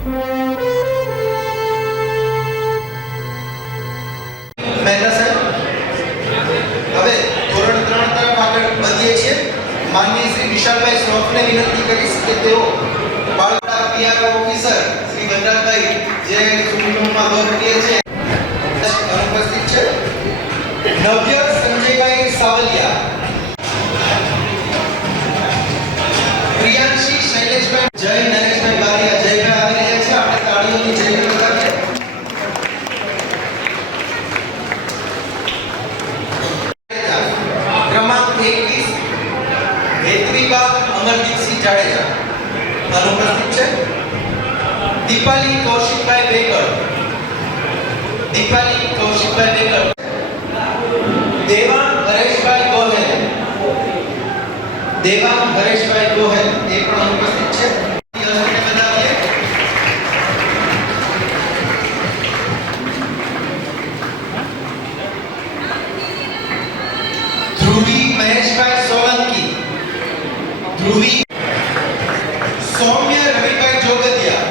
મહેતા સાહેબ, હવે ધોરણ 3 તરફ આગળ વધીએ છીએ. માનનીય શ્રી વિશાલભાઈ શ્રોફને વિનંતી કરીશ કે તેઓ બાળકોના પીઆર ઓફિસર શ્રી વનરાજભાઈ જે સુનિમમાં વર્ગ છે ઉપસ્થિત છે. નવ્ય સંજયભાઈ સાવલિયા, પ્રિયાંશી શૈલેશભાઈ, જય નરેશભાઈ બારિયા, જયભાઈ આવી રહ્યા છે. આપણે તાળીઓની જય લગાવીએ. ક્રમાંક 21 હેતવીબા અમરદીપસિંહ જાડેજા અનુપસ્થિત છે. દીપાલી કૌશિકભાઈ બેગર, દીપાલી કૌશિકભાઈ બેગર. દેવાંગ હરેશભાઈ ગોહેલ, દેવાંગ હરેશભાઈ ગોહેલ એ પણ અનુપસ્થિત છે. ધ્રુવી મહેશભાઈ સોલંકી, ધ્રુવી. સૌમ્ય રવિભાઈ જોગતિયા,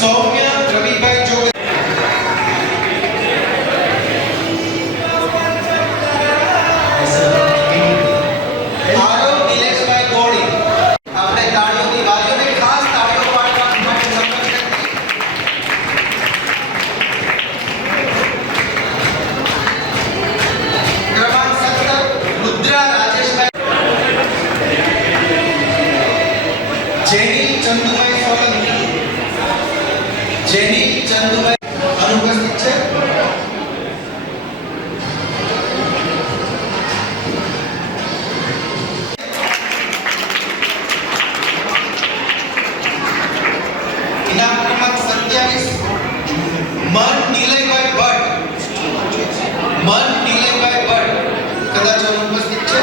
સૌમ્ય રવિભાઈ જોગતિયા. આરવ નિલેશભાઈ ગોળી. આપણે તાળીઓની વાલીઓને ખાસ તાળીઓ પાડવા માટે નમ્ર વિનંતી. ક્રમાંક 17 રુદ્રા રાજેશભાઈ, જેની ચંદુભાઈ સોલંકી, જેની ચંદુભાઈ અનુપસ્થિત છે. ઇનામ ક્રમાંક 27 મન નિલયભાઈ ભટ્ટ, મન નિલયભાઈ ભટ્ટ કદાચ અનુપસ્થિત છે.